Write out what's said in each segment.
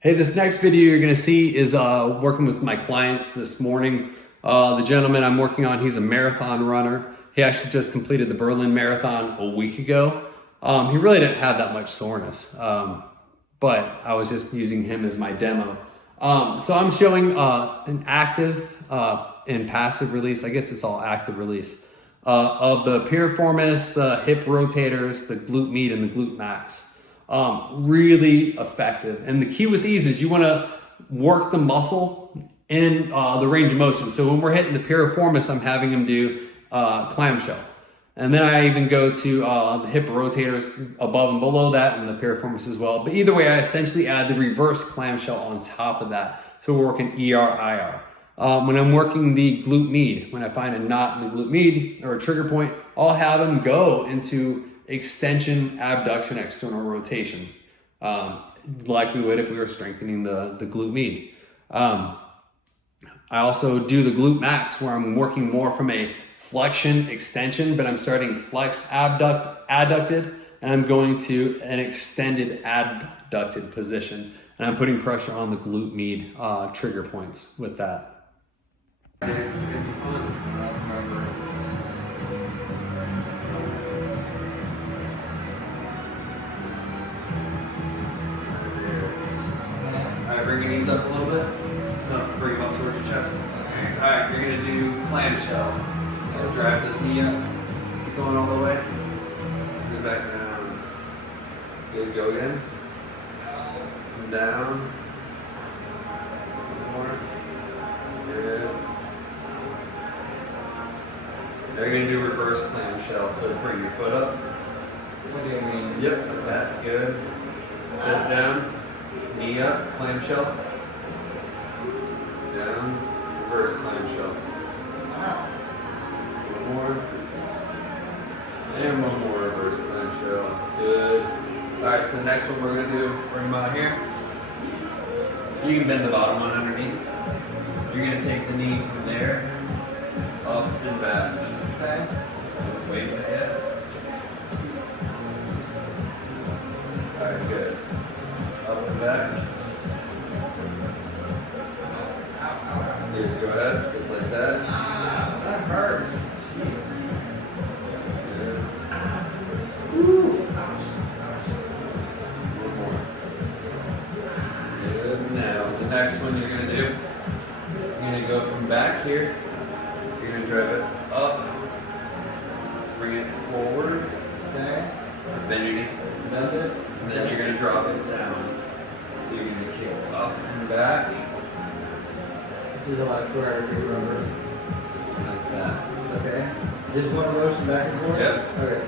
Hey, this next video you're gonna see is working with my clients this morning. The gentleman I'm working on, he's a marathon runner. He actually just completed the Berlin Marathon a week ago. He really didn't have that much soreness, but I was just using him as my demo. So I'm showing an active and passive release. I guess it's all active release of the piriformis, the hip rotators, the glute med, and the glute max. Really effective. And the key with these is you want to work the muscle in the range of motion. So when we're hitting the piriformis, I'm having him do clamshell. And then I even go to the hip rotators above and below that and the piriformis as well. But either way, I essentially add the reverse clamshell on top of that. So we're working ER, IR. When I'm working the glute med, when I find a knot in the glute med or a trigger point, I'll have him go into extension, abduction, external rotation, like we would if we were strengthening the glute med. I also do the glute max where I'm working more from a flexion extension, but I'm starting flexed adducted, and I'm going to an extended abducted position, and I'm putting pressure on the glute med trigger points with that. It's gonna be fun. Bring your knees up a little bit. No, bring them up towards your chest. Okay. All right, you're gonna do clamshell. So drive this knee up, keep going all the way. Go back down. Good, go again. And down. One more. Good. Now you're gonna do reverse clamshell. So bring your foot up. What do you mean? Yep, like that. Good. Sit down. Knee up, clamshell. Down, reverse clamshell. One more. And one more reverse clamshell. Good. Alright, so the next one we're going to do, bring them out here. You can bend the bottom one underneath. You're going to take the knee from there, up and back. Okay? Wave the head. Alright, good. Up and back. Good, go ahead, just like that. That hurts. Jeez. Good. Ooh. Ouch. One more. Good. Now, the next one you're going to do, you're going to go from back here. You're going to drive it up. Bring it forward. Okay. Bend your knee. Bend it. And then you're going to drop it down. You're going to kick up and back. This is a lot of choreography, remember? Like that. Okay. Just one motion back and forth? Yep. Okay.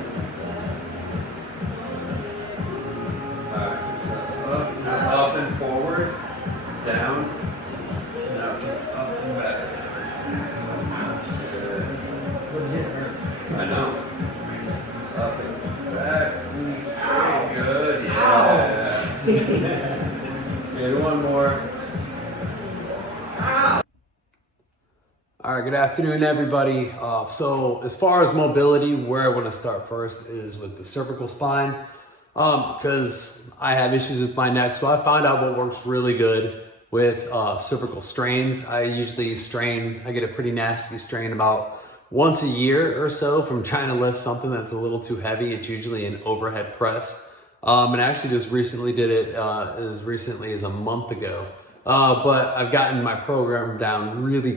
Alright, so up and forward, down, now up and back. Good. What did it hurt? I know. Up and back, and straight. Good, yeah. Good, one more. All right, good afternoon, everybody. So as far as mobility, where I want to start first is with the cervical spine, because I have issues with my neck. So I found out what works really good with cervical strains. I usually I get a pretty nasty strain about once a year or so from trying to lift something that's a little too heavy. It's usually an overhead press. And I actually just recently did it as recently as a month ago. But I've gotten my program down really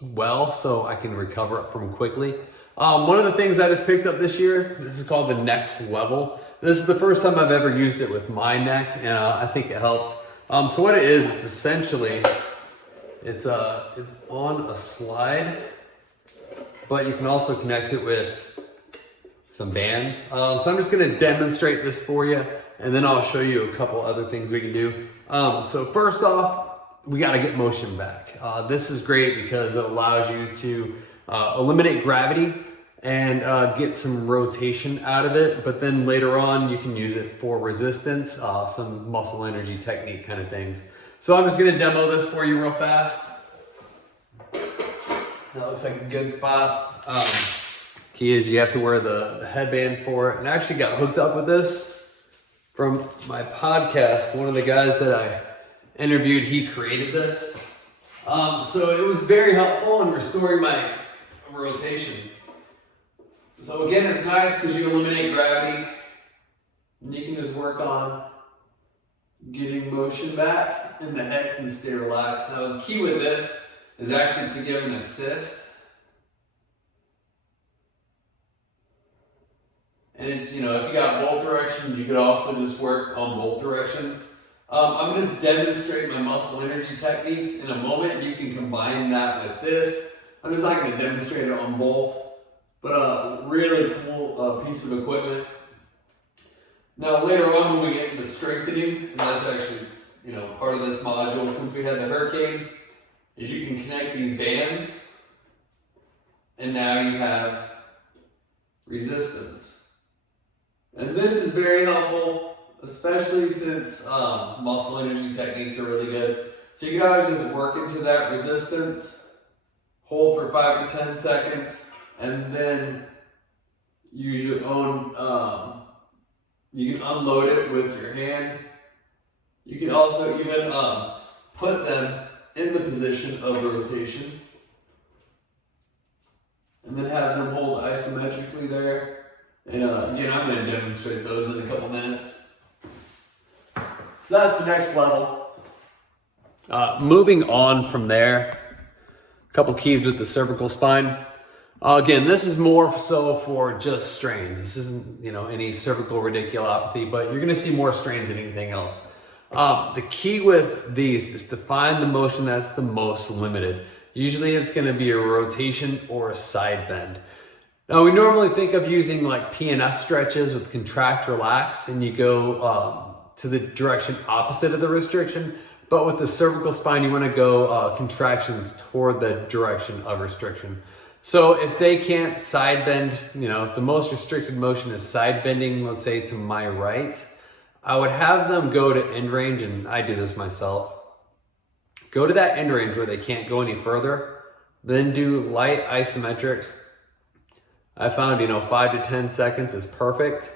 well, so I can recover from quickly. One of the things I just picked up this year, this is called the Next Level. This is the first time I've ever used it with my neck, and I think it helped. So what it is, it's essentially, it's on a slide, but you can also connect it with some bands. So I'm just gonna demonstrate this for you, and then I'll show you a couple other things we can do. So first off, we gotta get motion back. This is great because it allows you to eliminate gravity and get some rotation out of it, but then later on you can use it for resistance, some muscle energy technique kind of things. So I'm just gonna demo this for you real fast. That looks like a good spot. Key is you have to wear the headband for it. And I actually got hooked up with this from my podcast. One of the guys that I interviewed, he created this. So it was very helpful in restoring my rotation. So again, it's nice because you eliminate gravity and you can just work on getting motion back and the head can stay relaxed. Now the key with this is actually to give an assist. And it's, you know, if you got both directions, you could also just work on both directions. I'm going to demonstrate my muscle energy techniques in a moment. You can combine that with this. I'm just not going to demonstrate it on both, but really cool piece of equipment. Now later on when we get into strengthening, and that's actually, you know, part of this module since we had the Hurricane, is you can connect these bands and now you have resistance. And this is very helpful, especially since muscle energy techniques are really good. So you can always just work into that resistance, hold for 5 or 10 seconds, and then use your own, you can unload it with your hand. You can also even put them in the position of rotation and then have them hold isometrically there. And again, I'm going to demonstrate those in a couple minutes. So that's the next level. Moving on from there, a couple keys with the cervical spine. Again, this is more so for just strains. This isn't, you know, any cervical radiculopathy, but you're going to see more strains than anything else. The key with these is to find the motion that's the most limited. Usually it's going to be a rotation or a side bend. Now we normally think of using like PNF stretches with contract, relax, and you go to the direction opposite of the restriction. But with the cervical spine, you want to go contractions toward the direction of restriction. So if they can't side bend, you know, if the most restricted motion is side bending, let's say to my right, I would have them go to end range, and I do this myself. Go to that end range where they can't go any further, then do light isometrics. I found, you know, 5 to 10 seconds is perfect.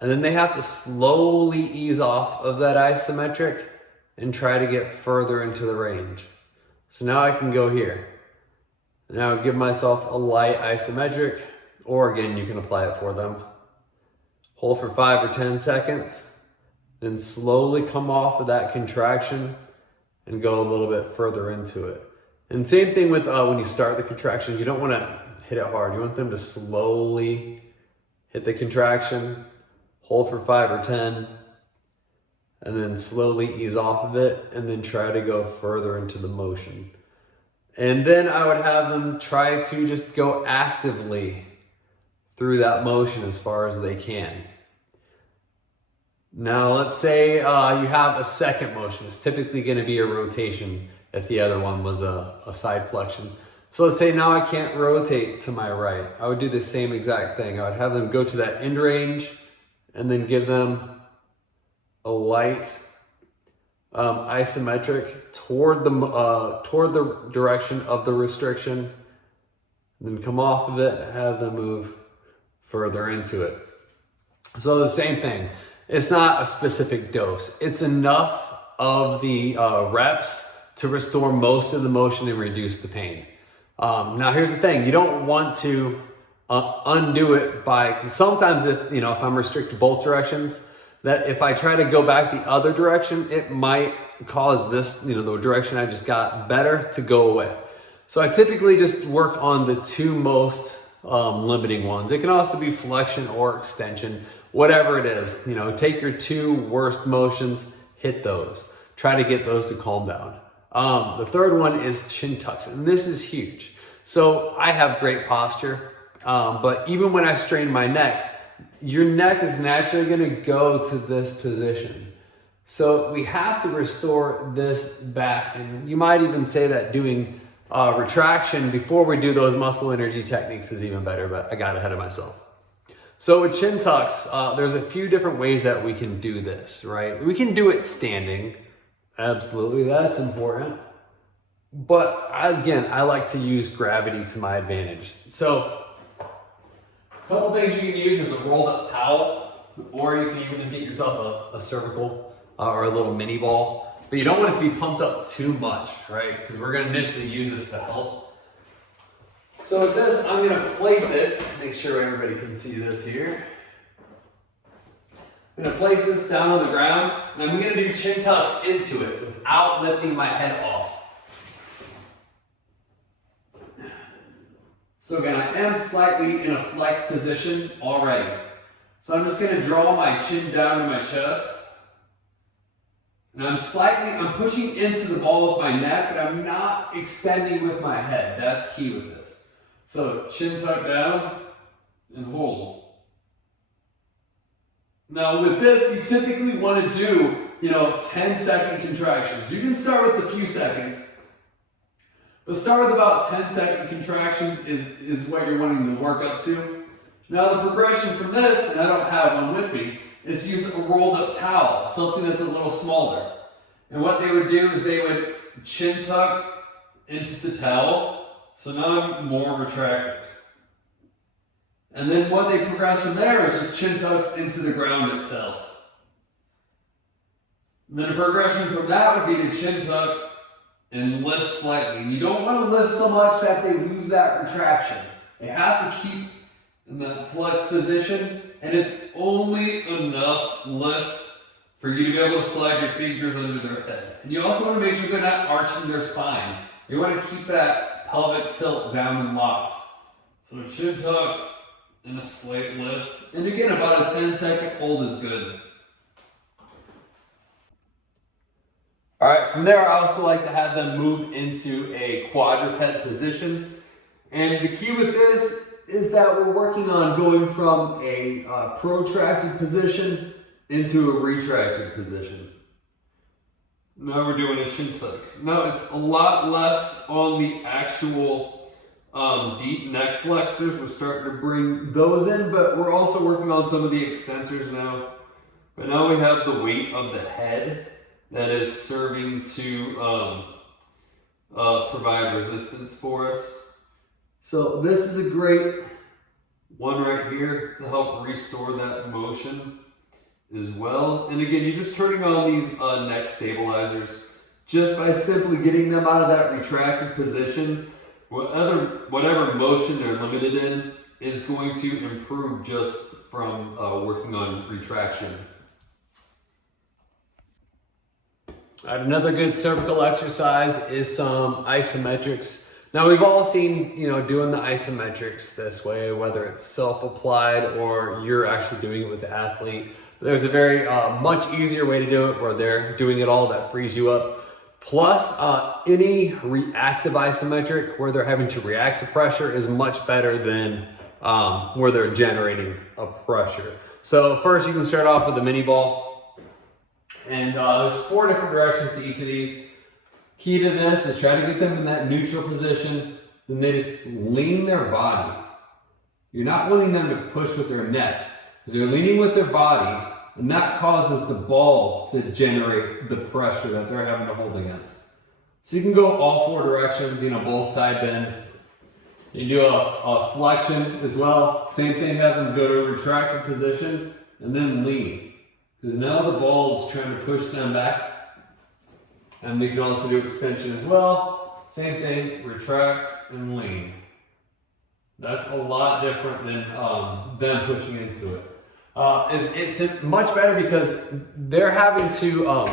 And then they have to slowly ease off of that isometric and try to get further into the range. So now I can go here. Now give myself a light isometric, or again, you can apply it for them. Hold for 5 or 10 seconds, then slowly come off of that contraction and go a little bit further into it. And same thing with when you start the contractions, you don't want to hit it hard. You want them to slowly hit the contraction, hold for 5 or 10, and then slowly ease off of it, and then try to go further into the motion. And then I would have them try to just go actively through that motion as far as they can. Now let's say you have a second motion. It's typically going to be a rotation if the other one was a side flexion. So let's say now I can't rotate to my right. I would do the same exact thing. I would have them go to that end range and then give them a light isometric toward the direction of the restriction, and then come off of it and have them move further into it. So the same thing. It's not a specific dose. It's enough of the reps to restore most of the motion and reduce the pain. Now here's the thing, you don't want to undo it by, sometimes if I'm restricted both directions, that if I try to go back the other direction, it might cause this, the direction I just got better to go away. So I typically just work on the two most limiting ones. It can also be flexion or extension, whatever it is. Take your two worst motions, hit those. Try to get those to calm down. The third one is chin tucks, and this is huge. So I have great posture, but even when I strain my neck, your neck is naturally going to go to this position. So we have to restore this back. And you might even say that doing retraction before we do those muscle energy techniques is even better, but I got ahead of myself. So with chin tucks, there's a few different ways that we can do this, right? We can do it standing. Absolutely, that's important. But I like to use gravity to my advantage. So a couple things you can use is a rolled up towel, or you can even just get yourself a cervical or a little mini ball. but you don't want it to be pumped up too much, right? Because we're gonna initially use this to help. So with this, I'm gonna place it, make sure everybody can see this here. I'm gonna place this down on the ground, and I'm gonna do chin tucks into it without lifting my head off. So again, I am slightly in a flex position already. So I'm just gonna draw my chin down to my chest. And I'm pushing into the ball of my neck, but I'm not extending with my head. That's key with this. So chin tuck down and hold. Now with this, you typically want to do, 10-second contractions. You can start with a few seconds, but start with about 10-second contractions is what you're wanting to work up to. Now the progression from this, and I don't have one with me, is to use a rolled up towel, something that's a little smaller. And what they would do is they would chin tuck into the towel, so now I'm more retracted. And then what they progress from there is just chin tucks into the ground itself. And then the progression from that would be to chin tuck and lift slightly. And you don't want to lift so much that they lose that retraction. They have to keep in that flex position, and it's only enough lift for you to be able to slide your fingers under their head. And you also want to make sure they're not arching their spine. You want to keep that pelvic tilt down and locked. So chin tuck and a slight lift. And again, about a 10-second hold is good. All right, from there, I also like to have them move into a quadruped position. And the key with this is that we're working on going from a protracted position into a retracted position. Now we're doing a chin tuck. Now it's a lot less on the actual deep neck flexors. We're starting to bring those in, but we're also working on some of the extensors now. But now we have the weight of the head that is serving to provide resistance for us. So this is a great one right here to help restore that motion as well. And again, you're just turning on these neck stabilizers just by simply getting them out of that retracted position. Whatever motion they're limited in is going to improve just from working on retraction. All right, another good cervical exercise is some isometrics. Now we've all seen, doing the isometrics this way, whether it's self-applied or you're actually doing it with the athlete. But there's a very much easier way to do it where they're doing it all that frees you up. Plus, any reactive isometric where they're having to react to pressure is much better than where they're generating a pressure. So first you can start off with a mini ball. And there's 4 different directions to each of these. Key to this is try to get them in that neutral position. Then they just lean their body. You're not wanting them to push with their neck, because they're leaning with their body, and that causes the ball to generate the pressure that they're having to hold against. So you can go all 4 directions, both side bends. You do a flexion as well. Same thing, have them go to a retracted position and then lean. Because now the ball is trying to push them back. And we can also do extension as well. Same thing, retract and lean. That's a lot different than them pushing into it. It's much better because they're having to,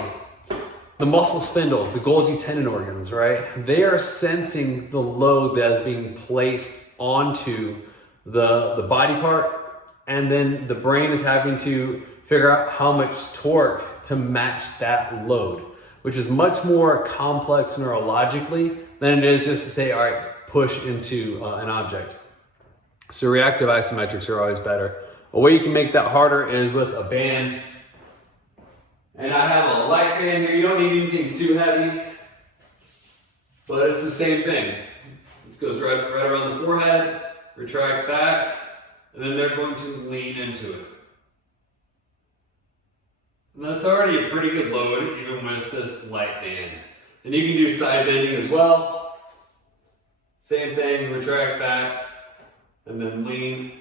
the muscle spindles, the Golgi tendon organs, right? They are sensing the load that is being placed onto the body part, and then the brain is having to figure out how much torque to match that load, which is much more complex neurologically than it is just to say, all right, push into an object. So reactive isometrics are always better. A way you can make that harder is with a band. And I have a light band here. You don't need anything too heavy, but it's the same thing. It goes right around the forehead, retract back, and then they're going to lean into it. And that's already a pretty good load, even with this light band. And you can do side bending as well. Same thing, retract back, and then lean.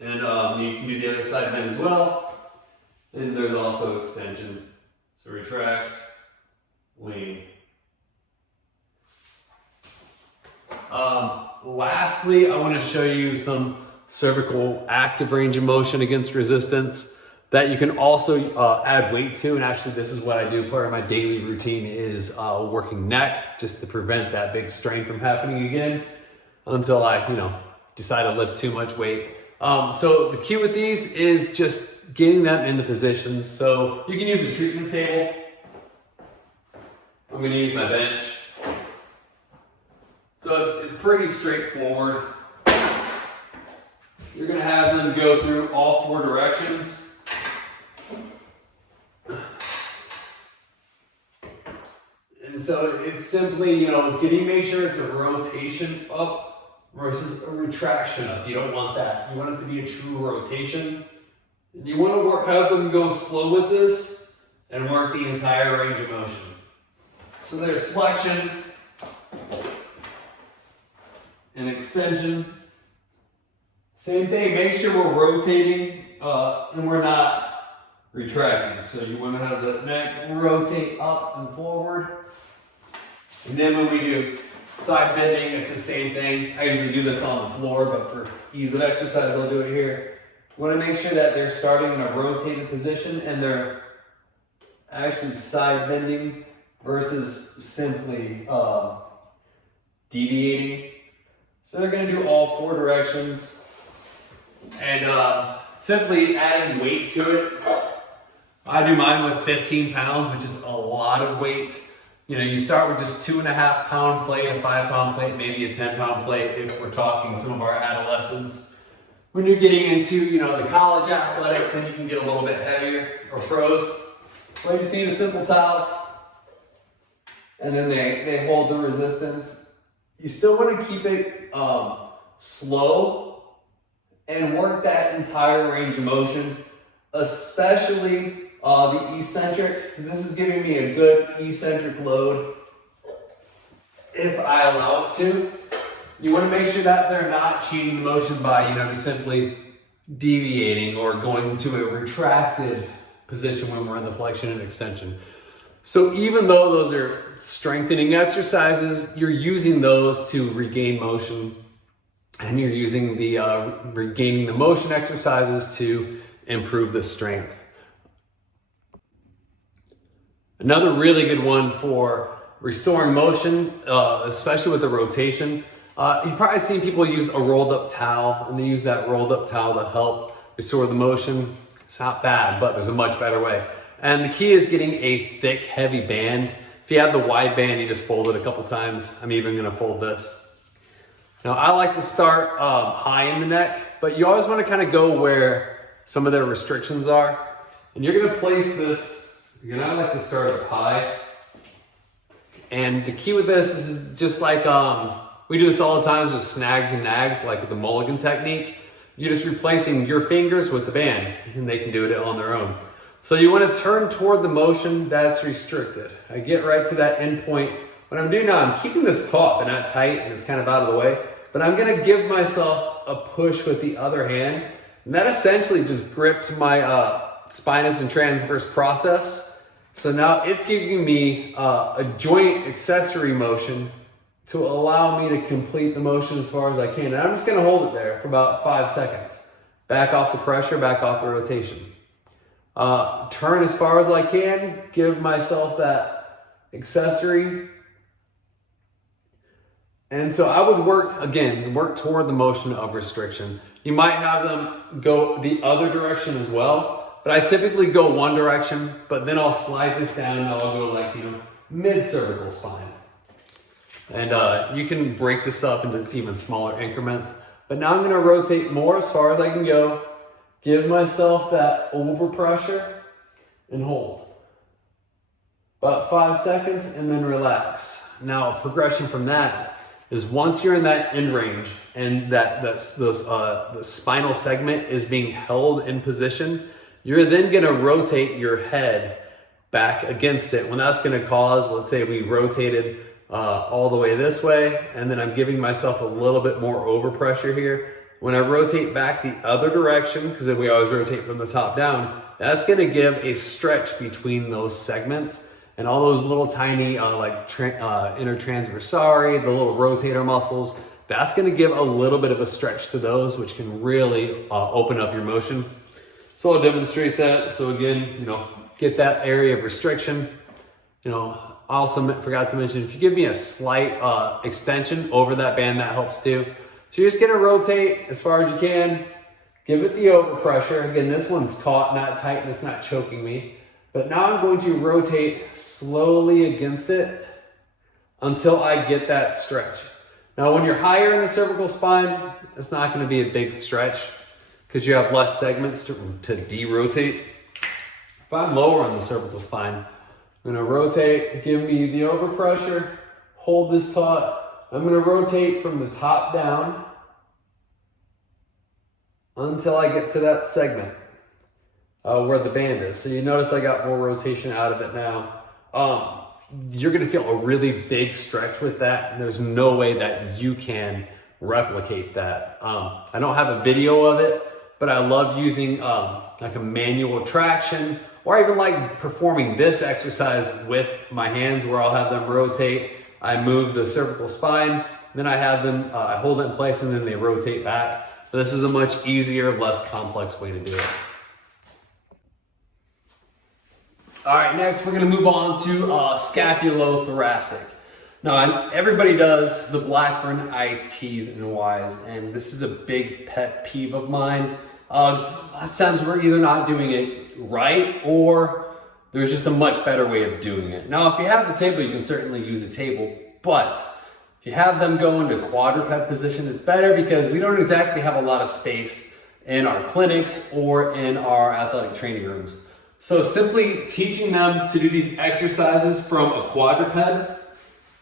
And you can do the other side bend as well. And there's also extension. So retract, lean. Lastly, I want to show you some cervical active range of motion against resistance that you can also add weight to. And actually, this is what I do. Part of my daily routine is working neck, just to prevent that big strain from happening again until I, decide to lift too much weight. So the key with these is just getting them in the positions. So you can use a treatment table. I'm going to use my bench. So it's pretty straightforward. You're going to have them go through all 4 directions. And so it's simply, make sure it's a rotation up versus a retraction up. You don't want that. You want it to be a true rotation. And you want to have them go slow with this and work the entire range of motion. So there's flexion and extension. Same thing, make sure we're rotating and we're not retracting. So you want to have the neck rotate up and forward. And then when we do side bending, it's the same thing. I usually do this on the floor, but for ease of exercise, I'll do it here. You want to make sure that they're starting in a rotated position and they're actually side bending versus simply deviating. So they're going to do all 4 directions and simply adding weight to it. I do mine with 15 pounds, which is a lot of weight. You start with just 2.5 pound plate, a 5 pound plate, maybe a 10 pound plate if we're talking some of our adolescents. When you're getting into, the college athletics, then you can get a little bit heavier, or pros. Well, you just need a simple towel, and then they hold the resistance. You still want to keep it slow and work that entire range of motion, especially the eccentric, because this is giving me a good eccentric load if I allow it to. You want to make sure that they're not cheating the motion by, just simply deviating or going into a retracted position when we're in the flexion and extension. So even though those are strengthening exercises, you're using those to regain motion, and you're using the regaining the motion exercises to improve the strength. Another really good one for restoring motion, especially with the rotation. You've probably seen people use a rolled up towel, and they use that rolled up towel to help restore the motion. It's not bad, but there's a much better way. And the key is getting a thick, heavy band. If you have the wide band, you just fold it a couple times. I'm even gonna fold this. Now I like to start high in the neck, but you always wanna kind of go where some of their restrictions are. And you're gonna place this, I like to start up high. And the key with this is just like, we do this all the time with snags and nags, like with the mulligan technique. You're just replacing your fingers with the band, and they can do it on their own. So you want to turn toward the motion that's restricted. I get right to that end point. What I'm doing now, I'm keeping this taut but not tight, and it's kind of out of the way. But I'm going to give myself a push with the other hand, and that essentially just gripped my spinous and transverse process. So now it's giving me a joint accessory motion to allow me to complete the motion as far as I can. And I'm just gonna hold it there for about 5 seconds. Back off the pressure, back off the rotation. Turn as far as I can, give myself that accessory. And so I would work toward the motion of restriction. You might have them go the other direction as well, but I typically go one direction, but then I'll slide this down and I'll go like, mid-cervical spine. And you can break this up into even smaller increments. But now I'm going to rotate more as far as I can go. Give myself that overpressure and hold. About 5 seconds and then relax. Now, progression from that is once you're in that end range and the spinal segment is being held in position, you're then going to rotate your head back against it. When that's going to cause, let's say we rotated all the way this way, and then I'm giving myself a little bit more overpressure here. When I rotate back the other direction, because then we always rotate from the top down, that's gonna give a stretch between those segments and all those little tiny intertransversari, the little rotator muscles. That's gonna give a little bit of a stretch to those, which can really open up your motion. So I'll demonstrate that. So again, get that area of restriction. I also forgot to mention, if you give me a slight extension over that band, that helps too. So you're just gonna rotate as far as you can. Give it the overpressure. Again, this one's taut, not tight, and it's not choking me. But now I'm going to rotate slowly against it until I get that stretch. Now, when you're higher in the cervical spine, it's not gonna be a big stretch because you have less segments to de-rotate. If I'm lower on the cervical spine, I'm gonna rotate, give me the overpressure, hold this taut. I'm gonna rotate from the top down until I get to that segment where the band is. So you notice I got more rotation out of it now. You're gonna feel a really big stretch with that. There's no way that you can replicate that. I don't have a video of it, but I love using like a manual traction, or even like performing this exercise with my hands where I'll have them rotate. I move the cervical spine, then I have them, I hold it in place and then they rotate back. But this is a much easier, less complex way to do it. All right, next we're gonna move on to scapulothoracic. Now, everybody does the Blackburn ITs and Ys, and this is a big pet peeve of mine. Lots times we're either not doing it right or there's just a much better way of doing it. Now, if you have the table, you can certainly use the table, but if you have them go into quadruped position, it's better because we don't exactly have a lot of space in our clinics or in our athletic training rooms. So simply teaching them to do these exercises from a quadruped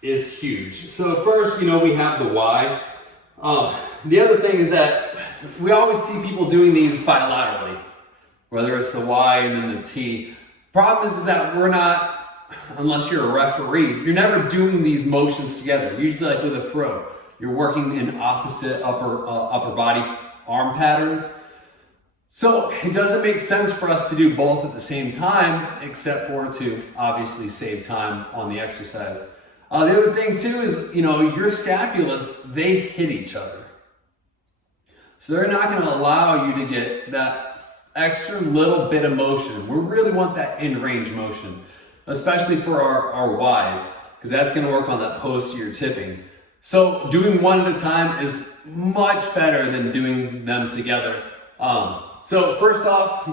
is huge. So first, we have the Y. The other thing is that we always see people doing these bilaterally, whether it's the Y and then the T. Problem is that we're not, unless you're a referee, you're never doing these motions together. Usually like with a throw, you're working in opposite upper body arm patterns. So it doesn't make sense for us to do both at the same time, except for to obviously save time on the exercise. The other thing too is, your scapulas, they hit each other. So they're not gonna allow you to get that extra little bit of motion. We really want that in-range motion, especially for our Ys, because that's gonna work on that posterior tipping. So doing one at a time is much better than doing them together. So first off,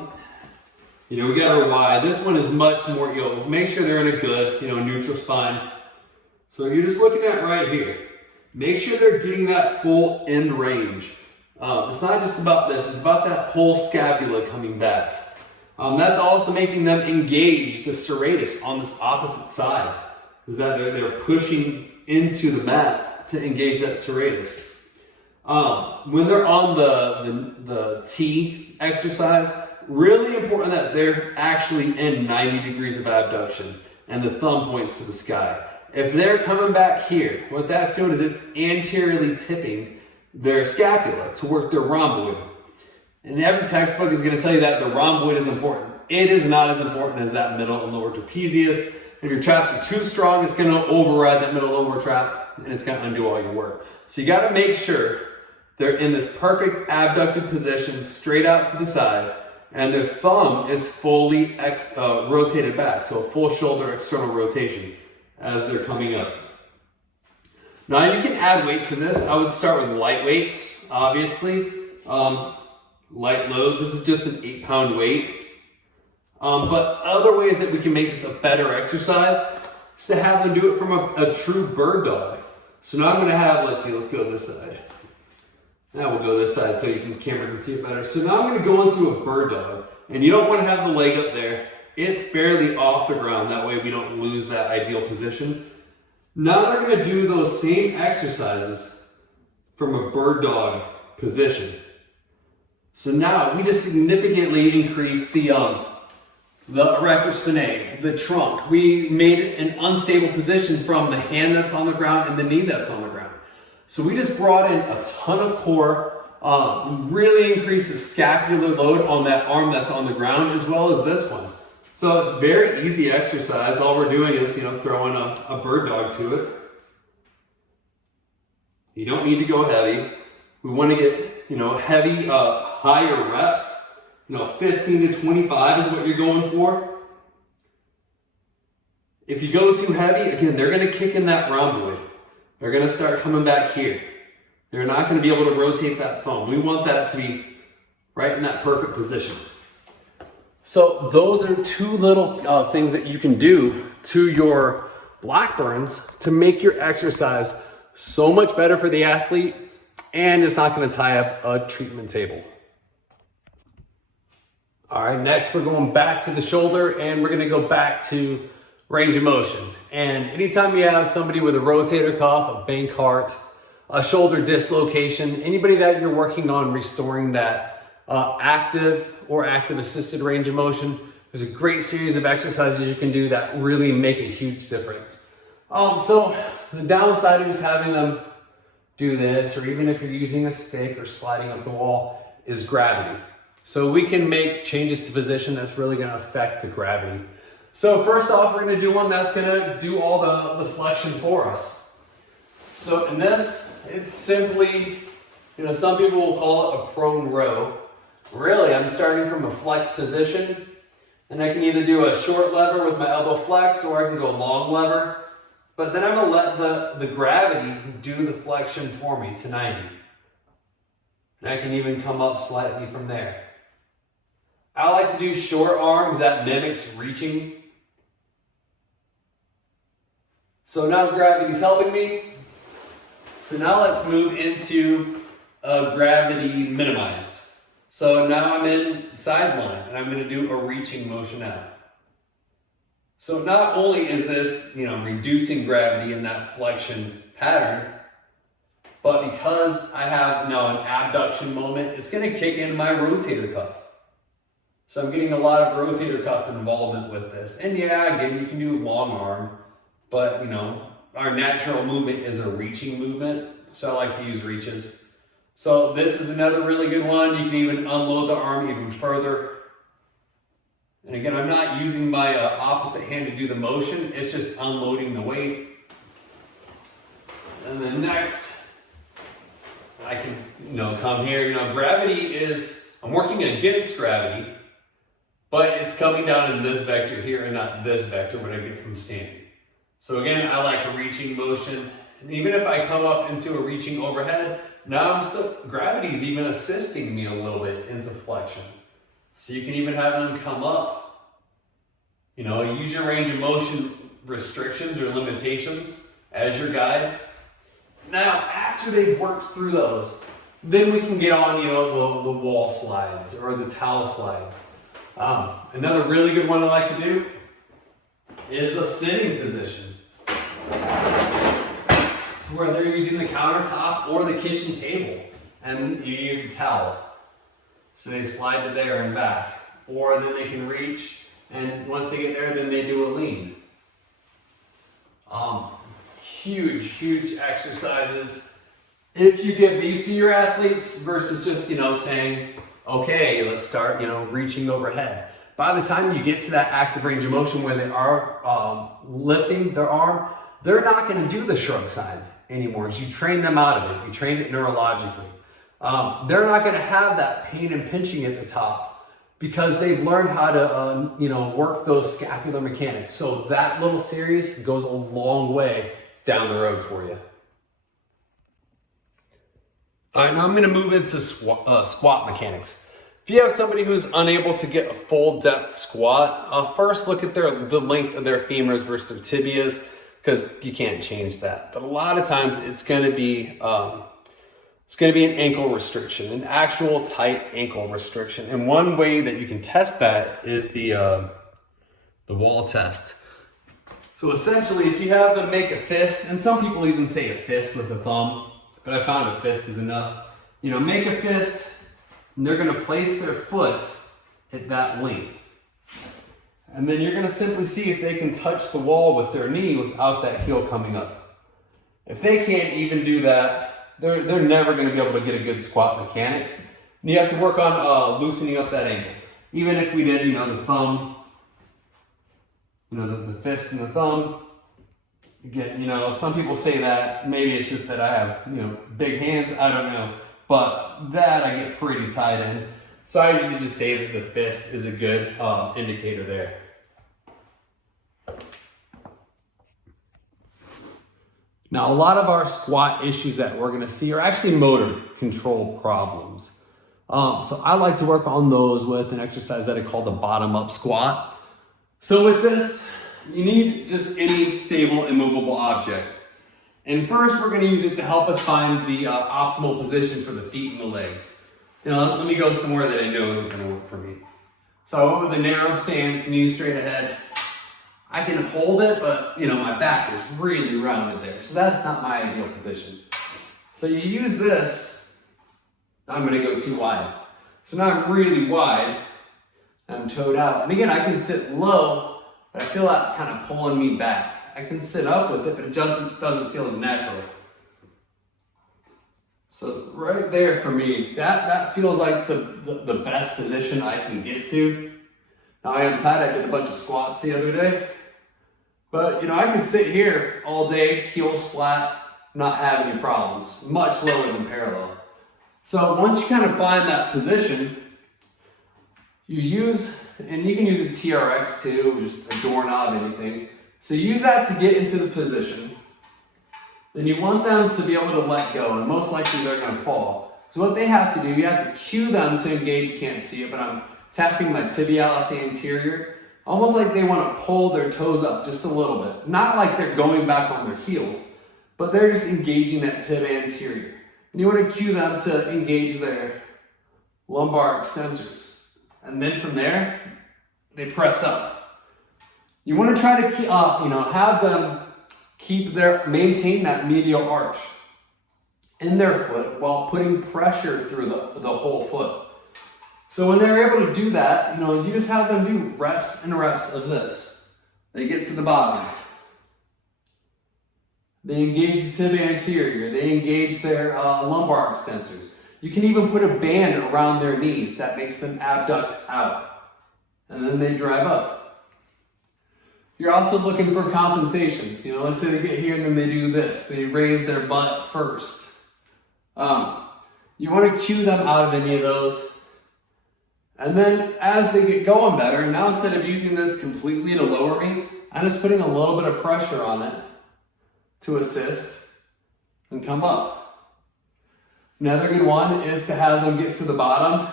we got our Y. This one is much more, make sure they're in a good, neutral spine. So you're just looking at right here. Make sure they're getting that full end range. It's not just about this, it's about that whole scapula coming back. That's also making them engage the serratus on this opposite side, because that they're pushing into the mat to engage that serratus. When they're on the T exercise, really important that they're actually in 90 degrees of abduction and the thumb points to the sky. If they're coming back here, what that's doing is it's anteriorly tipping their scapula to work their rhomboid. And every textbook is going to tell you that the rhomboid is important. It is not as important as that middle and lower trapezius. If your traps are too strong, it's going to override that middle lower trap and it's going to undo all your work. So you got to make sure they're in this perfect abducted position, straight out to the side, and their thumb is fully rotated back, so a full shoulder external rotation as they're coming up. Now you can add weight to this. I would start with light weights, obviously. Light loads, this is just an 8-pound weight. But other ways that we can make this a better exercise is to have them do it from a true bird dog. So now I'm gonna have, let's go this side. Now we'll go this side so the camera can see it better. So now I'm gonna go into a bird dog, and you don't wanna have the leg up there. It's barely off the ground, that way we don't lose that ideal position. Now they're gonna do those same exercises from a bird dog position. So now we just significantly increased the erector spinae, the trunk. We made it an unstable position from the hand that's on the ground and the knee that's on the ground. So we just brought in a ton of core, really increases scapular load on that arm that's on the ground as well as this one. So it's very easy exercise. All we're doing is, throwing a bird dog to it. You don't need to go heavy. We want to get, heavy, higher reps. 15 to 25 is what you're going for. If you go too heavy, again, they're going to kick in that rhomboid. They're going to start coming back here. They're not going to be able to rotate that foam. We want that to be right in that perfect position. So those are two little things that you can do to your Blackburns to make your exercise so much better for the athlete, and it's not going to tie up a treatment table. All right, next we're going back to the shoulder, and we're going to go back to range of motion. And anytime you have somebody with a rotator cuff, a Bankart, a shoulder dislocation, anybody that you're working on restoring that active or active assisted range of motion, there's a great series of exercises you can do that really make a huge difference. So the downside is having them do this, or even if you're using a stick or sliding up the wall, is gravity. So we can make changes to position that's really going to affect the gravity. So first off, we're going to do one that's going to do all the flexion for us. So in this, it's simply, some people will call it a prone row. Really, I'm starting from a flexed position, and I can either do a short lever with my elbow flexed, or I can go long lever. But then I'm going to let the gravity do the flexion for me to 90. And I can even come up slightly from there. I like to do short arms that mimics reaching. So now gravity's helping me. So now let's move into gravity minimized. So now I'm in sideline, and I'm going to do a reaching motion out. So not only is this, reducing gravity in that flexion pattern, but because I have now an abduction moment, it's going to kick in my rotator cuff. So I'm getting a lot of rotator cuff involvement with this. And yeah, again, you can do long arm, but our natural movement is a reaching movement. So I like to use reaches. So this is another really good one. You can even unload the arm even further. And again, I'm not using my opposite hand to do the motion. It's just unloading the weight. And then next, I can, come here. Gravity is, I'm working against gravity, but it's coming down in this vector here and not this vector when I get from standing. So again, I like a reaching motion. And even if I come up into a reaching overhead, now gravity's even assisting me a little bit into flexion. So you can even have them come up. Use your range of motion restrictions or limitations as your guide. Now, after they've worked through those, then we can get on, the wall slides or the towel slides. Another really good one I like to do is a sitting position, where they're using the countertop or the kitchen table, and you use the towel. So they slide to there and back, or then they can reach, and once they get there, then they do a lean. Huge exercises. If you give these to your athletes versus just, saying, okay, let's start, reaching overhead. By the time you get to that active range of motion where they are lifting their arm, they're not going to do the shrug sign anymore. As you train them out of it, you train it neurologically. They're not going to have that pain and pinching at the top because they've learned how to, work those scapular mechanics. So that little series goes a long way down the road for you. All right, now I'm going to move into squat mechanics. If you have somebody who's unable to get a full depth squat, first look at the length of their femurs versus their tibias, because you can't change that. But a lot of times it's going to be an ankle restriction, an actual tight ankle restriction. And one way that you can test that is the wall test. So essentially, if you have them make a fist, and some people even say a fist with a thumb, but I found a fist is enough. Make a fist, and they're going to place their foot at that length. And then you're going to simply see if they can touch the wall with their knee without that heel coming up. If they can't even do that, they're never going to be able to get a good squat mechanic. And you have to work on loosening up that ankle. Even if we did, the thumb, the fist and the thumb. Again, some people say that maybe it's just that I have, big hands. I don't know. But that I get pretty tight in. So I usually just say that the fist is a good indicator there. Now, a lot of our squat issues that we're going to see are actually motor control problems. So I like to work on those with an exercise that I call the bottom-up squat. So with this, you need just any stable, immovable object. And first, we're going to use it to help us find the optimal position for the feet and the legs. Let me go somewhere that I know isn't going to work for me. So I went with a narrow stance, knees straight ahead. I can hold it, but my back is really rounded there. So that's not my ideal position. So you use this. I'm going to go too wide. So now I'm really wide. I'm toed out. And again, I can sit low, but I feel that kind of pulling me back. I can sit up with it, but it just doesn't feel as natural. So right there for me, that feels like the best position I can get to. Now I am tight. I did a bunch of squats the other day. But I could sit here all day, heels flat, not have any problems. Much lower than parallel. So once you kind of find that position, you use, and you can use a TRX too, just a doorknob, anything. So use that to get into the position. Then you want them to be able to let go, and most likely they're going to fall. So what they have to do, you have to cue them to engage. You can't see it, but I'm tapping my tibialis anterior. Almost like they want to pull their toes up just a little bit. Not like they're going back on their heels, but they're just engaging that tib anterior. And you want to cue them to engage their lumbar extensors. And then from there, they press up. You want to try to keep, have them maintain that medial arch in their foot while putting pressure through the whole foot. So when they're able to do that, you just have them do reps and reps of this. They get to the bottom. They engage the tibia anterior. They engage their lumbar extensors. You can even put a band around their knees that makes them abduct out. And then they drive up. You're also looking for compensations. Let's say they get here and then they do this. They raise their butt first. You want to cue them out of any of those. And then as they get going better, now instead of using this completely to lower me, I'm just putting a little bit of pressure on it to assist and come up. Another good one is to have them get to the bottom,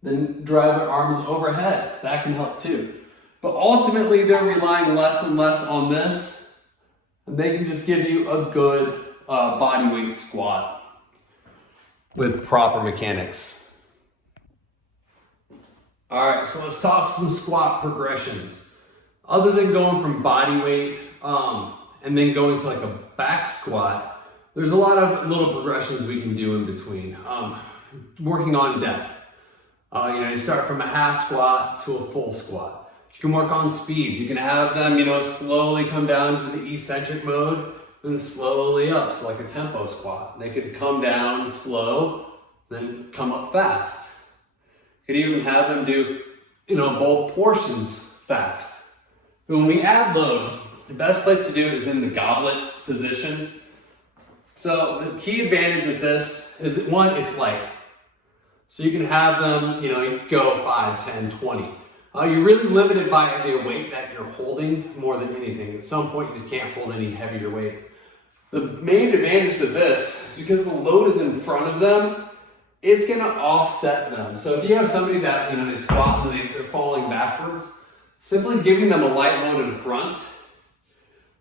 then drive their arms overhead. That can help too. But ultimately, they're relying less and less on this, and they can just give you a good body weight squat with proper mechanics. All right, so let's talk some squat progressions. Other than going from body weight and then going to like a back squat, there's a lot of little progressions we can do in between. Working on depth. You start from a half squat to a full squat. You can work on speeds. You can have them, slowly come down to the eccentric mode and slowly up, so like a tempo squat. They could come down slow, then come up fast. You could even have them do, both portions fast. But when we add load, the best place to do it is in the goblet position. So the key advantage with this is that one, it's light. So you can have them, go 5, 10, 20. You're really limited by the weight that you're holding more than anything. At some point, you just can't hold any heavier weight. The main advantage to this is because the load is in front of them, it's gonna offset them. So if you have somebody that, they squat and they're falling backwards, simply giving them a light load in front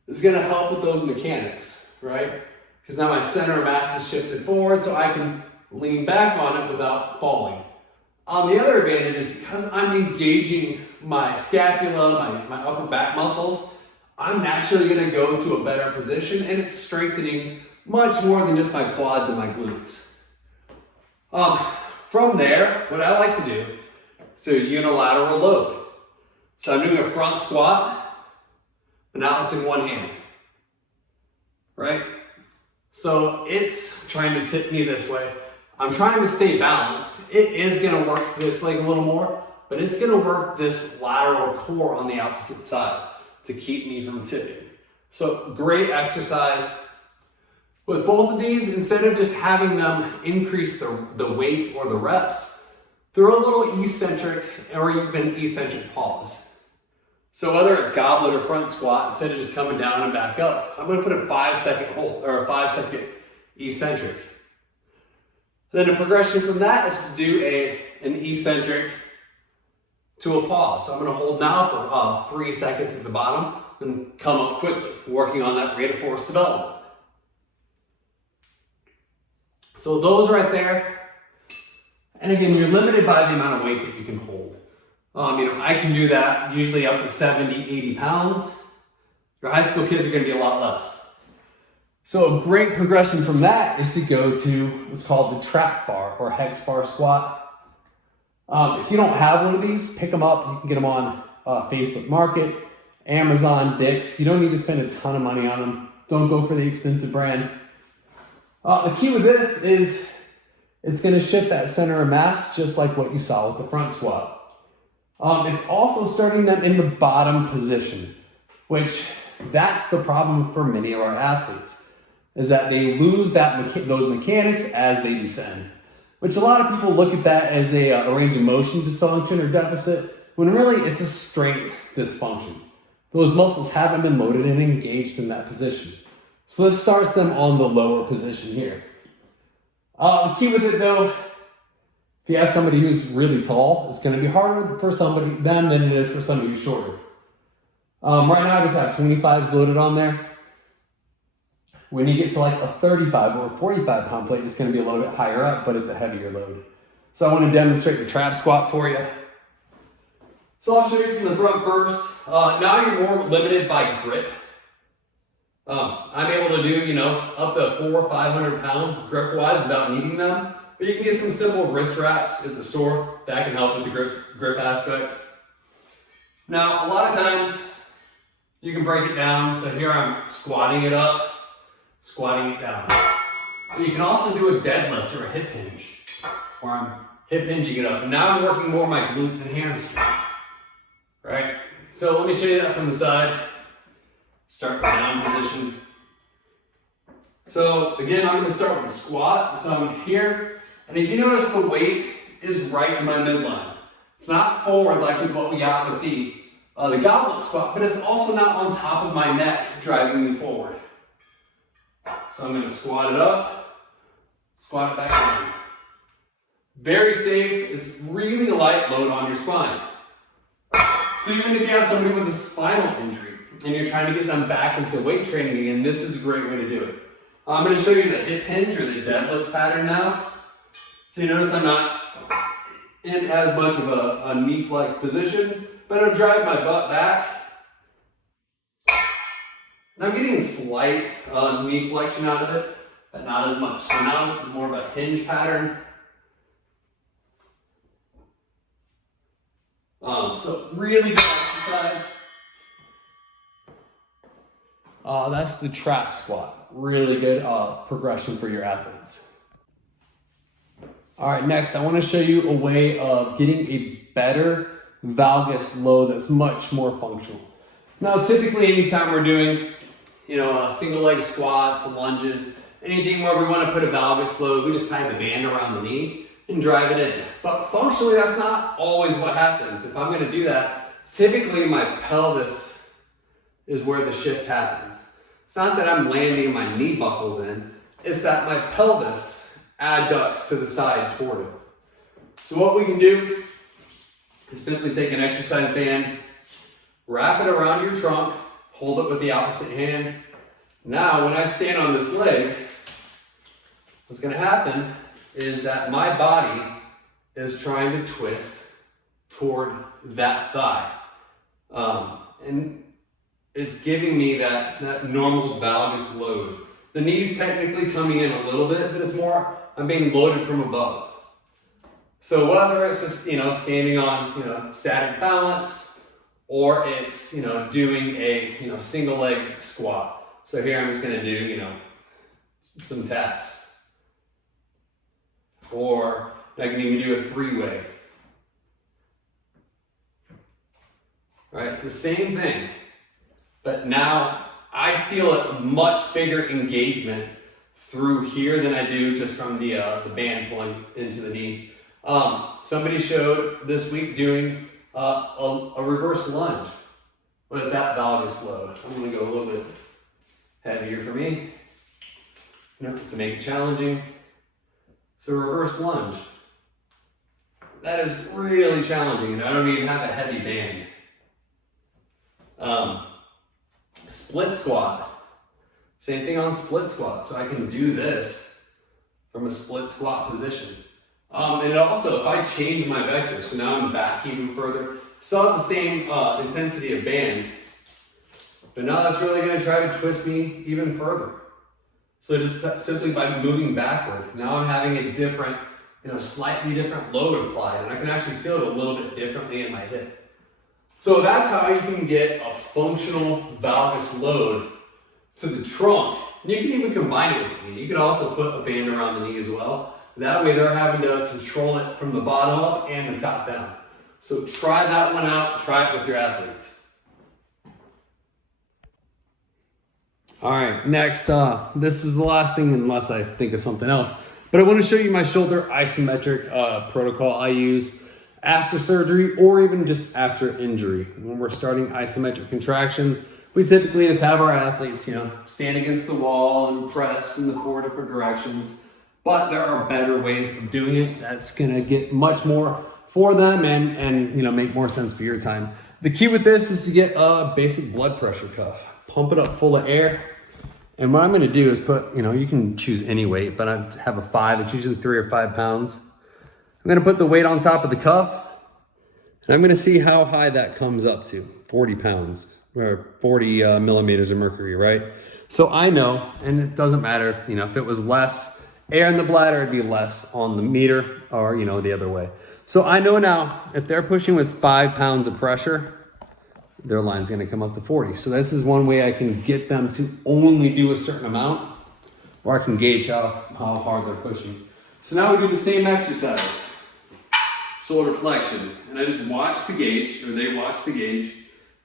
is gonna help with those mechanics, right? Because now my center of mass is shifted forward, so I can lean back on it without falling. The other advantage is because I'm engaging my scapula, my upper back muscles, I'm naturally gonna go to a better position, and it's strengthening much more than just my quads and my glutes. From there, what I like to do is a unilateral load. So I'm doing a front squat, but now it's in one hand, right? So it's trying to tip me this way. I'm trying to stay balanced. It is gonna work this leg a little more, but it's gonna work this lateral core on the opposite side to keep me from tipping. So great exercise. With both of these, instead of just having them increase the weight or the reps, throw a little eccentric or even eccentric pause. So whether it's goblet or front squat, instead of just coming down and back up, I'm gonna put a 5-second hold or a 5-second eccentric. Then a progression from that is to do an eccentric to a pause. So I'm gonna hold now for 3 seconds at the bottom and come up quickly, working on that rate of force development. So those right there, and again, you're limited by the amount of weight that you can hold. I can do that usually up to 70, 80 pounds. Your high school kids are gonna be a lot less. So a great progression from that is to go to what's called the trap bar or hex bar squat. If you don't have one of these, pick them up. You can get them on Facebook Market, Amazon, Dick's. You don't need to spend a ton of money on them. Don't go for the expensive brand. The key with this is it's gonna shift that center of mass just like what you saw with the front squat. It's also starting them in the bottom position, which that's the problem for many of our athletes, is that they lose those mechanics as they descend, which a lot of people look at that as a range of motion dysfunction or deficit, when really it's a strength dysfunction. Those muscles haven't been loaded and engaged in that position. So this starts them on the lower position here. The key with it though, if you have somebody who's really tall, it's going to be harder for them than it is for somebody who's shorter. Right now I just have 25s loaded on there. When you get to like a 35 or a 45 pound plate, it's going to be a little bit higher up, but it's a heavier load. So I want to demonstrate the trap squat for you. So I'll show you from the front first. Now you're more limited by grip. I'm able to do, up to 400 or 500 pounds grip wise without needing them. But you can get some simple wrist wraps at the store that can help with the grip aspect. Now, a lot of times you can break it down. So here I'm squatting it up, squatting it down. But you can also do a deadlift or a hip hinge, where I'm hip hinging it up. And now I'm working more my glutes and hamstrings, right? So let me show you that from the side. Start the down position. So again, I'm gonna start with the squat. So I'm here. And if you notice, the weight is right in my midline. It's not forward like with what we got with the goblet squat, but it's also not on top of my neck driving me forward. So I'm gonna squat it up, squat it back down. Very safe. It's really light load on your spine. So even if you have somebody with a spinal injury and you're trying to get them back into weight training again, this is a great way to do it. I'm gonna show you the hip hinge or the deadlift pattern now. So you notice I'm not in as much of a knee flex position, but I'm driving my butt back. And I'm getting slight knee flexion out of it, but not as much. So now this is more of a hinge pattern. So really good exercise. That's the trap squat. Really good progression for your athletes. All right, next I want to show you a way of getting a better valgus load that's much more functional. Now, typically anytime we're doing, single leg squats, lunges, anything where we want to put a valgus load, we just tie the band around the knee and drive it in. But functionally, that's not always what happens. If I'm going to do that, typically my pelvis is where the shift happens. It's not that I'm landing my knee buckles in, it's that my pelvis adducts to the side toward it. So what we can do is simply take an exercise band, wrap it around your trunk, hold it with the opposite hand. Now, when I stand on this leg, what's going to happen is that my body is trying to twist toward that thigh. And it's giving me that normal valgus load. The knee's technically coming in a little bit, but it's more, I'm being loaded from above. So whether it's just, standing on, static balance, or it's, doing a, single leg squat. So here I'm just gonna do, some taps. Or I can even do a 3-way. All right, it's the same thing, but now I feel a much bigger engagement through here than I do just from the band pulling into the knee. Somebody showed this week doing a reverse lunge with that valgus load. I'm gonna go a little bit heavier for me, to make it challenging. So reverse lunge. That is really challenging, and I don't even have a heavy band. Split squat. Same thing on split squat. So I can do this from a split squat position. And also, if I change my vector, so now I'm back even further, still have the same intensity of band, but now that's really going to try to twist me even further. So just simply by moving backward, now I'm having a different, slightly different load applied, and I can actually feel it a little bit differently in my hip. So that's how you can get a functional valgus load to the trunk. And you can even combine it with the knee. You can also put a band around the knee as well. That way they're having to control it from the bottom up and the top down. So try that one out, try it with your athletes. All right, next, this is the last thing unless I think of something else. But I want to show you my shoulder isometric protocol I use after surgery or even just after injury. When we're starting isometric contractions, we typically just have our athletes, stand against the wall and press in the 4 different directions. But there are better ways of doing it that's gonna get much more for them and make more sense for your time. The key with this is to get a basic blood pressure cuff. Pump it up full of air. And what I'm gonna do is put, you can choose any weight, but I have a 5, it's usually 3 or 5 pounds. I'm gonna put the weight on top of the cuff, and I'm gonna see how high that comes up to, 40 pounds, or 40 millimeters of mercury, right? So I know, and it doesn't matter, if it was less air in the bladder, it'd be less on the meter, or, the other way. So I know now, if they're pushing with 5 pounds of pressure, their line's gonna come up to 40. So this is one way I can get them to only do a certain amount, or I can gauge how hard they're pushing. So now we do the same exercise. Shoulder flexion, and I just watch the gauge, or they watch the gauge,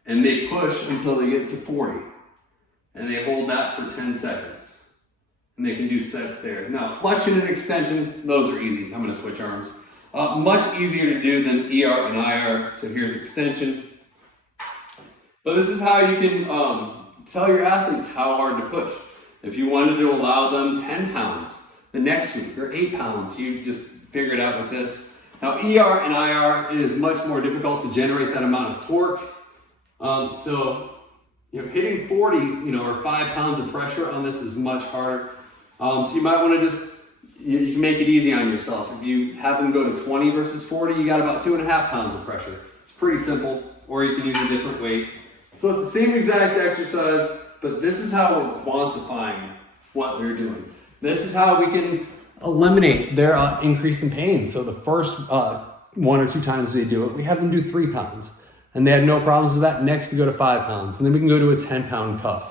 and they push until they get to 40. And they hold that for 10 seconds. And they can do sets there. Now, flexion and extension, those are easy. I'm gonna switch arms. Much easier to do than ER and IR. So here's extension. But this is how you can tell your athletes how hard to push. If you wanted to allow them 10 pounds the next week, or 8 pounds, you just figure it out with this. Now, ER and IR, it is much more difficult to generate that amount of torque. Hitting 40, or 5 pounds of pressure on this is much harder. So you might want to you can make it easy on yourself. If you have them go to 20 versus 40, you got about 2.5 pounds of pressure. It's pretty simple, or you can use a different weight. So it's the same exact exercise, but this is how we're quantifying what they're doing. This is how we can eliminate their increase in pain. So the first 1 or 2 times they do it, we have them do 3 pounds. And they had no problems with that. Next, we go to 5 pounds. And then we can go to a 10-pound cuff,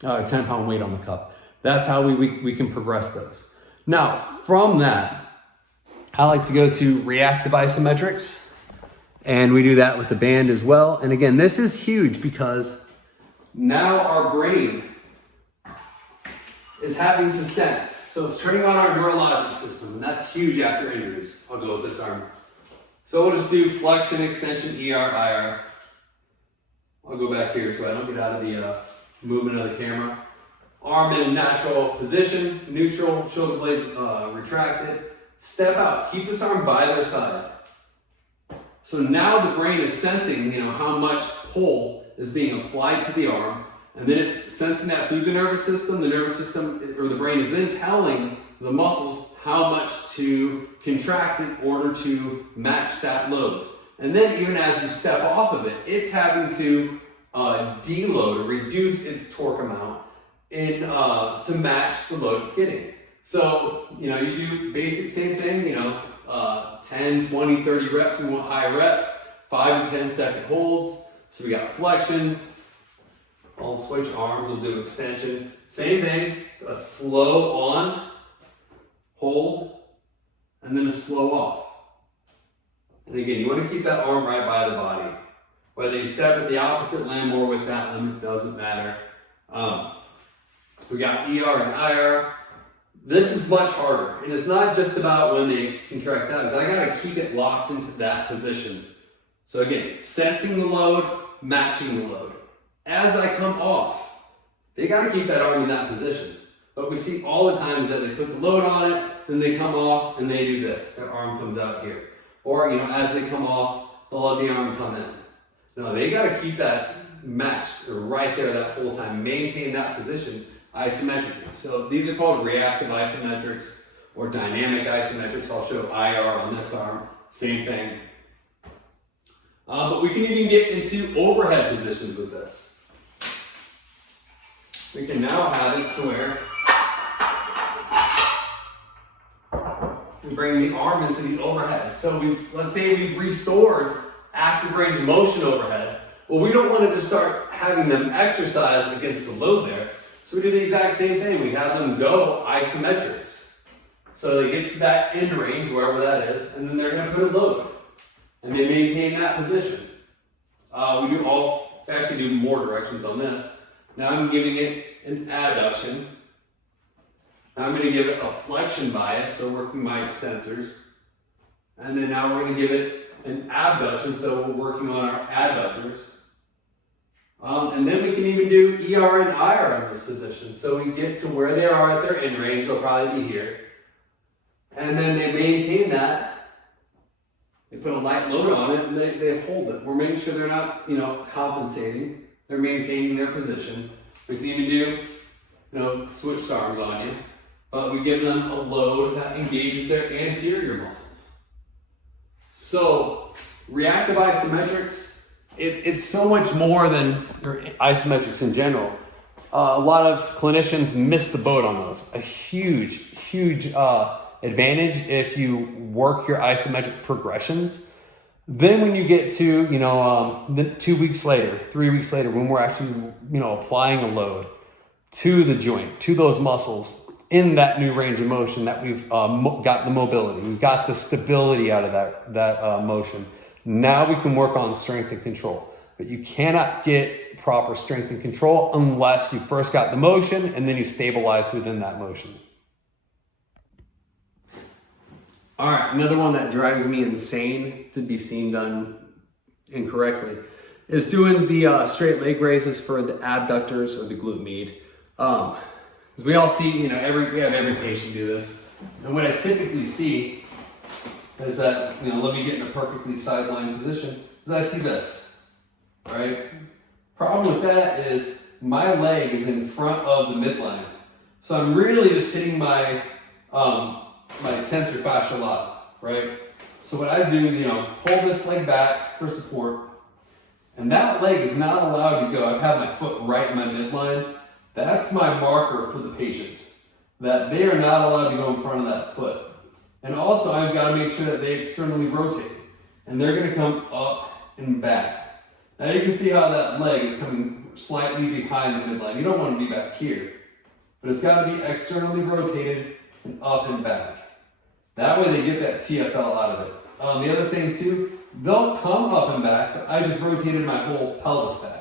10-pound weight on the cuff. That's how we can progress those. Now, from that, I like to go to reactive isometrics. And we do that with the band as well. And again, this is huge because now our brain is having to sense. So it's turning on our neurologic system, and that's huge after injuries. I'll go with this arm. So we'll just do flexion, extension, ER, IR. I'll go back here so I don't get out of the movement of the camera. Arm in natural position, neutral, shoulder blades retracted. Step out, keep this arm by their side. So now the brain is sensing, how much pull is being applied to the arm, and then it's sensing that through the nervous system. The nervous system, or the brain, is then telling the muscles how much to contract in order to match that load. And then even as you step off of it, it's having to deload or reduce its torque amount to match the load it's getting. So, you do basic same thing, 10, 20, 30 reps. We want high reps, 5 to 10 second holds. So we got flexion, I'll switch arms, we'll do extension. Same thing, a slow on, hold, and then a slow off. And again, you want to keep that arm right by the body. Whether you step at the opposite limb or with that limb, it doesn't matter. We got ER and IR. This is much harder, and it's not just about when they contract out, because I gotta keep it locked into that position. So again, sensing the load, matching the load. As I come off, they gotta keep that arm in that position. But we see all the times that they put the load on it, then they come off and they do this. Their arm comes out here. Or, as they come off, they'll let the arm come in. No, they gotta keep that matched right there that whole time. Maintain that position isometrically. So these are called reactive isometrics or dynamic isometrics. I'll show IR on this arm, same thing. But we can even get into overhead positions with this. We can now have it to where we bring the arm into the overhead. So let's say we've restored active range of motion overhead. Well, we don't want to just start having them exercise against the load there. So we do the exact same thing. We have them go isometrics. So they get to that end range, wherever that is, and then they're going to put a load. And they maintain that position. We actually do more directions on this. Now I'm giving it an adduction. Now I'm going to give it a flexion bias, so working my extensors. And then now we're going to give it an abduction, so we're working on our adductors. And then we can even do ER and IR in this position. So we get to where they are at their end range, they'll probably be here. And then they maintain that. They put a light load on it and they hold it. We're making sure they're not, compensating. They're maintaining their position. We can even do, switched arms on you. But we give them a load that engages their anterior muscles. So reactive isometrics, it's so much more than isometrics in general. A lot of clinicians miss the boat on those. A huge advantage if you work your isometric progressions. Then when you get to, 2 weeks later, 3 weeks later, when we're actually, applying a load to the joint, to those muscles in that new range of motion that we've got the mobility, we've got the stability out of that motion. Now we can work on strength and control. But you cannot get proper strength and control unless you first got the motion and then you stabilize within that motion. All right, another one that drives me insane to be seen done incorrectly is doing the straight leg raises for the abductors or the glute med. As we all see, we have every patient do this. And what I typically see is that, let me get in a perfectly sideline position, is I see this, right? Problem with that is my leg is in front of the midline. So I'm really just hitting my tensor fascia lata, right? So what I do is, pull this leg back for support, and that leg is not allowed to go. I have my foot right in my midline. That's my marker for the patient, that they are not allowed to go in front of that foot. And also I've got to make sure that they externally rotate, and they're going to come up and back. Now you can see how that leg is coming slightly behind the midline. You don't want to be back here, but it's got to be externally rotated and up and back. That way they get that TFL out of it. The other thing too, they'll come up and back, but I just rotated my whole pelvis back.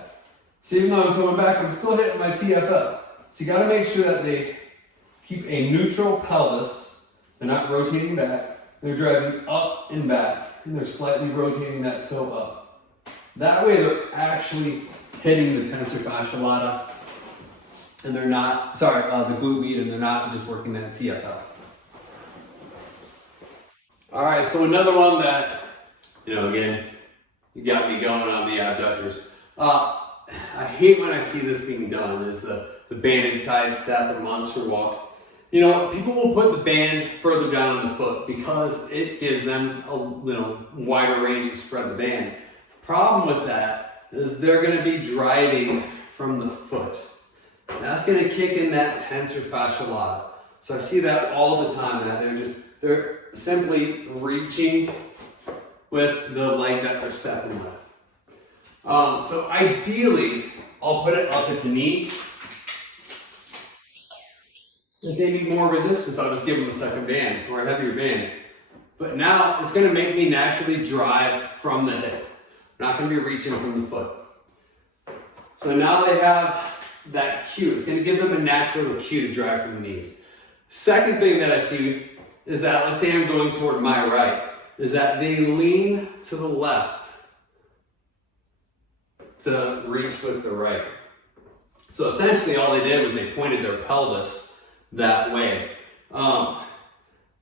So even though I'm coming back, I'm still hitting my TFL. So you gotta make sure that they keep a neutral pelvis. They're not rotating back. They're driving up and back, and they're slightly rotating that toe up. That way they're actually hitting the tensor fascia lata, and they're not, the glute med, and they're not just working that TFL. All right, so another one that, again, you got me going on the abductors. I hate when I see this being done, is the banded side step or monster walk. People will put the band further down on the foot because it gives them a wider range to spread the band. Problem with that is they're going to be driving from the foot. That's going to kick in that tensor fascia lata. So I see that all the time, that they're simply reaching with the leg that they're stepping with. So ideally, I'll put it up at the knee. If they need more resistance, I'll just give them a second band or a heavier band. But now it's going to make me naturally drive from the hip. I'm not going to be reaching from the foot. So now they have that cue. It's going to give them a natural cue to drive from the knees. Second thing that I see is that, let's say I'm going toward my right, is that they lean to the left to reach with the right. So essentially all they did was they pointed their pelvis that way.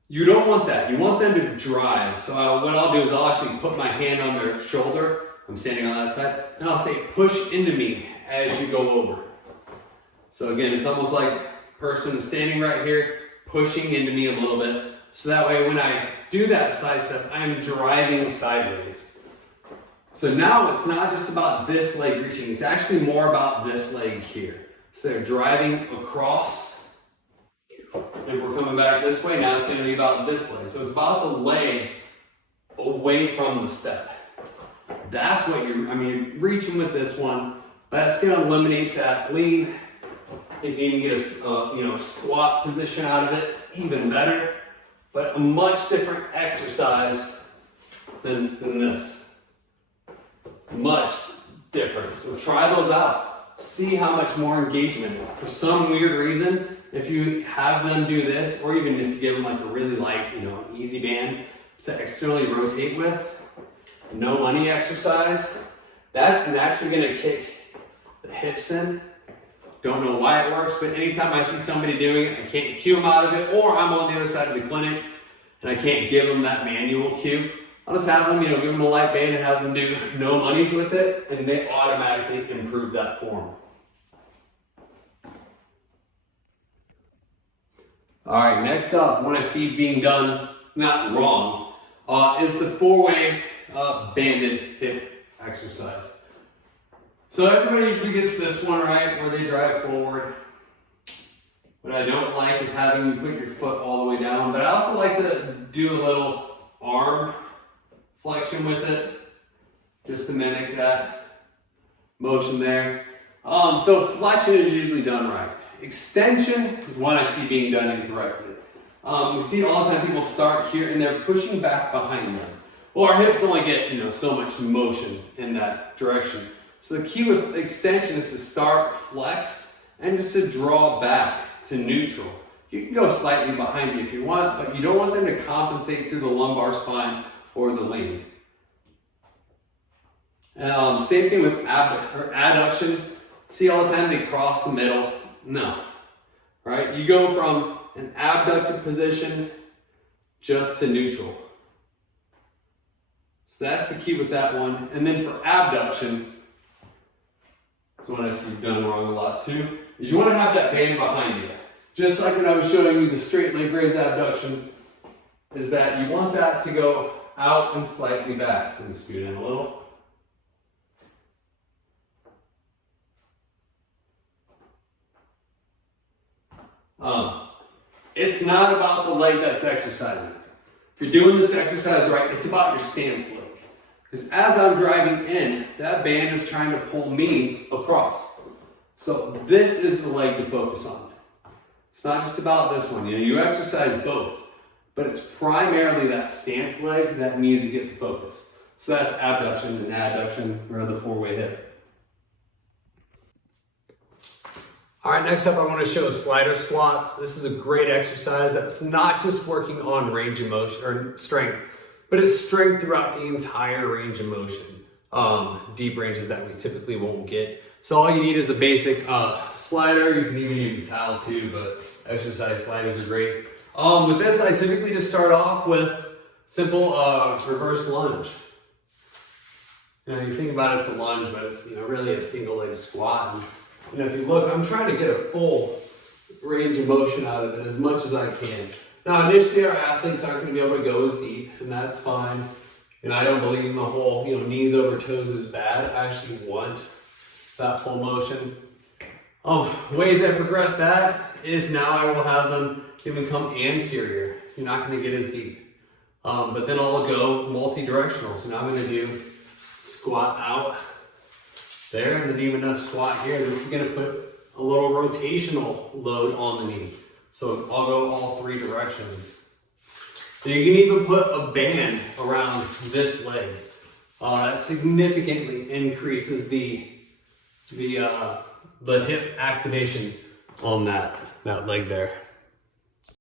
You don't want that. You want them to drive. So what I'll do is I'll actually put my hand on their shoulder. I'm standing on that side. And I'll say, push into me as you go over. So again, it's almost like person standing right here, pushing into me a little bit. So that way when I do that side step, I'm driving sideways. So now it's not just about this leg reaching. It's actually more about this leg here. So they're driving across. If we're coming back this way, now it's going to be about this leg. So it's about the leg away from the step. That's what reaching with this one, that's going to eliminate that lean. If you can get a squat position out of it, even better. But a much different exercise than this. Much different. So try those out. See how much more engagement. For some weird reason, if you have them do this, or even if you give them like a really light, an easy band to externally rotate with, no money exercise, that's naturally going to kick the hips in. Don't know why it works, but anytime I see somebody doing it, I can't cue them out of it, or I'm on the other side of the clinic and I can't give them that manual cue. I'll just have them, give them a light band and have them do no monies with it, and they automatically improve that form. All right, next up, what I see being done, not wrong, is the four-way banded hip exercise. So everybody usually gets this one right, where they drive forward. What I don't like is having you put your foot all the way down, but I also like to do a little arm flexion with it, just to mimic that motion there. So flexion is usually done right. Extension is what I see being done incorrectly. We see all the time people start here and they're pushing back behind them. Well, our hips only get so much motion in that direction. So the key with extension is to start flexed and just to draw back to neutral. You can go slightly behind you if you want, but you don't want them to compensate through the lumbar spine or the lean. Same thing with adduction. See all the time they cross the middle. No, right? You go from an abducted position just to neutral. So that's the key with that one. And then for abduction, that's what I see done wrong a lot too, is you want to have that band behind you. Just like when I was showing you the straight leg raise abduction, is that you want that to go out and slightly back. Let me scoot in a little. It's not about the leg that's exercising. If you're doing this exercise right, it's about your stance leg. Because as I'm driving in, that band is trying to pull me across. So this is the leg to focus on. It's not just about this one. You exercise both, but it's primarily that stance leg that needs to get the focus. So that's abduction and adduction, or the four-way hip. All right, next up I want to show slider squats. This is a great exercise that's not just working on range of motion or strength, but it's strength throughout the entire range of motion. Deep ranges that we typically won't get. So all you need is a basic slider. You can even use a towel too, but exercise sliders are great. With this, I typically just start off with simple reverse lunge. You think about it, it's a lunge, but it's really a single leg squat. And if you look, I'm trying to get a full range of motion out of it as much as I can. Now, initially, our athletes aren't going to be able to go as deep, and that's fine. I don't believe in the whole, knees over toes is bad. I actually want that full motion. Ways I progress that is now I will have them even come anterior. You're not going to get as deep. But then I'll go multi-directional. So now I'm going to do squat out, there, and then even a squat here. This is gonna put a little rotational load on the knee. So I'll go all three directions. And you can even put a band around this leg. That significantly increases the hip activation on that leg there.